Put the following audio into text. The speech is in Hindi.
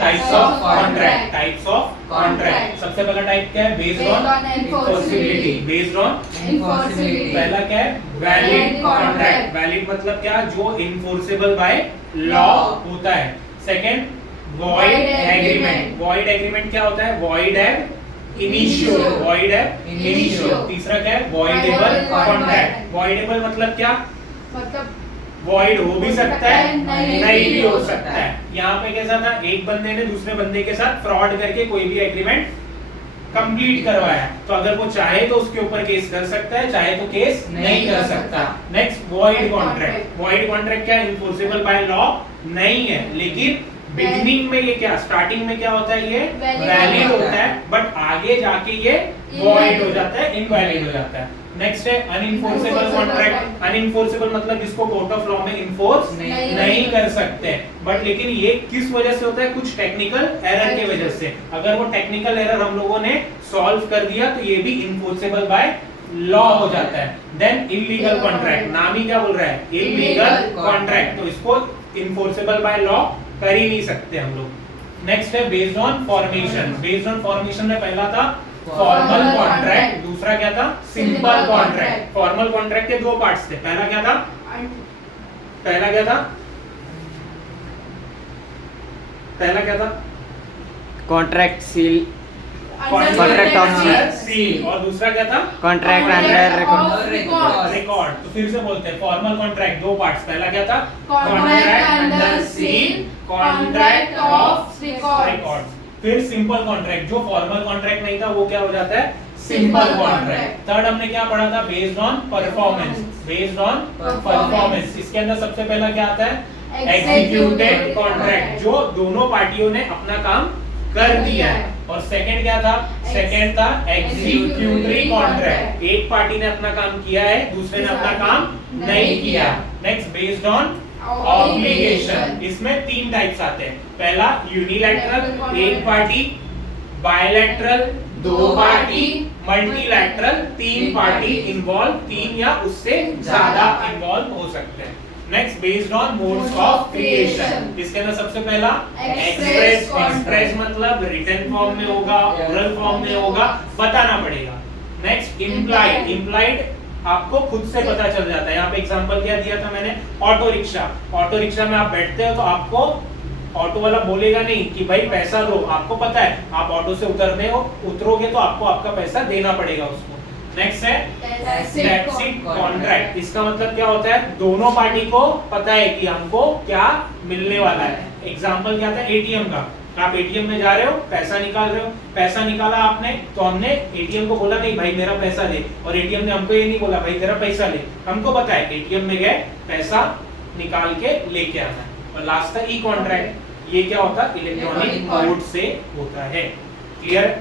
Types of contract. Types of contract, सबसे पहला टाइप क्या है? Based on enforceability. Based on enforceability. पहला क्या है? Valid contract. वैलिड मतलब क्या? जो इन्फोर्सेबल बाय लॉ होता है। Second void agreement. Void agreement क्या होता है? वॉइड एब इनिशियो। वॉइड एब इनिशियो। तीसरा क्या है? Voidable contract. वॉइडेबल मतलब क्या? मतलब वॉइड हो भी सकता है, नहीं भी हो सकता सकता है। यहाँ पे कैसा था? एक बंदे ने दूसरे बंदे के साथ फ्रॉड करके कोई भी एग्रीमेंट कंप्लीट करवाया, तो अगर वो चाहे तो उसके ऊपर केस कर सकता है, चाहे तो केस नहीं कर सकता। Next void contract. Void contract क्या? इन्फोर्सेबल बाय लॉ नहीं है, लेकिन बिगिनिंग में ये क्या, स्टार्टिंग में क्या होता है? ये वैलिड होता है, बट आगे जाके ये वॉइड हो जाता है, इनवैलिड हो जाता है। नेक्स्ट है अनइन्फोर्सेबल कॉन्ट्रैक्ट। अनइन्फोर्सेबल मतलब जिसको कोर्ट ऑफ लॉ में इन्फोर्स नहीं कर सकते, बट लेकिन ये किस वजह से होता है? कुछ टेक्निकल एरर की वजह से। अगर वो टेक्निकल एरर हम लोगों ने सॉल्व कर दिया तो ये भी इन्फोर्सेबल बाय लॉ हो जाता है। देन इलीगल कॉन्ट्रैक्ट, नाम ही क्या बोल रहा है? इलीगल कॉन्ट्रैक्ट, तो इसको इन्फोर्सेबल बाय लॉ कर ही नहीं सकते हम लोग। नेक्स्ट है based on formation. Based on formation में पहला था फॉर्मल कॉन्ट्रैक्ट, दूसरा क्या था? Simple contract. फॉर्मल कॉन्ट्रैक्ट के दो पार्ट्स थे। पहला क्या था? पहला क्या था? पहला क्या था? Contract seal, contract of seal. और दूसरा क्या था? Contract under record. रिकॉर्ड। तो फिर से बोलते हैं फॉर्मल कॉन्ट्रैक्ट दो पार्ट्स। पहला क्या था? Contract under seal, contract of record. Record. फिर सिंपल कॉन्ट्रैक्ट, जो फॉर्मल कॉन्ट्रैक्ट नहीं था वो क्या हो जाता है? Simple contract. थर्ड हमने क्या पढ़ा था? Based on performance. Based on performance, इसके अंदर सबसे पहला क्या आता है? एग्जीक्यूटेड कॉन्ट्रैक्ट, जो दोनों पार्टियों ने अपना काम कर दिया है। और सेकंड क्या था? सेकंड था एग्जीक्यूटरी कॉन्ट्रैक्ट, एक पार्टी ने अपना काम किया है, दूसरे ने अपना काम नहीं किया। नेक्स्ट बेस्ड ऑन ऑब्लिगेशन, इसमें तीन टाइप्स आते हैं। पहला यूनिलैटरल, एक पार्टी, बायलैटरल, दो पार्टी, मल्टीलैटरल, तीन पार्टी इन्वॉल्व, तीन या उससे ज्यादा इन्वॉल्व हो सकते हैं। Next based on modes of creation, इसके अंदर सबसे पहला एक्सप्रेस। एक्सप्रेस मतलब रिटन फॉर्म में होगा, ओरल फॉर्म में होगा, बताना पड़ेगा। Next implied. इम्प्लाइड आपको खुद से पता चल जाता है। यहाँ पे एग्जांपल क्या दिया था मैंने? Auto rickshaw. ऑटो रिक्शा में आप बैठते हो तो आपको ऑटो वाला बोलेगा नहीं कि भाई पैसा दो, आपको पता है आप ऑटो से उतरोगे तो आपको आपका पैसा देना पड़ेगा उसको। नेक्स्ट है टैक्सिट कॉन्ट्रैक्ट, इसका मतलब क्या होता है? दोनों पार्टी को पता है कि हमको क्या मिलने वाला है। एग्जांपल क्या था? एटीएम का। आप एटीएम में जा रहे हो, पैसा निकाल रहे हो, पैसा निकाला आपने, तो हमने एटीएम को बोला नहीं भाई मेरा पैसा दे, और एटीएम ने हमको ये नहीं बोला भाई तेरा पैसा ले। हमको पता है एटीएम में गए, पैसा निकाल के लेके आना है। और लास्ट था ई कॉन्ट्रैक्ट, ये क्या होता है? इलेक्ट्रॉनिक मोड से होता है। क्लियर?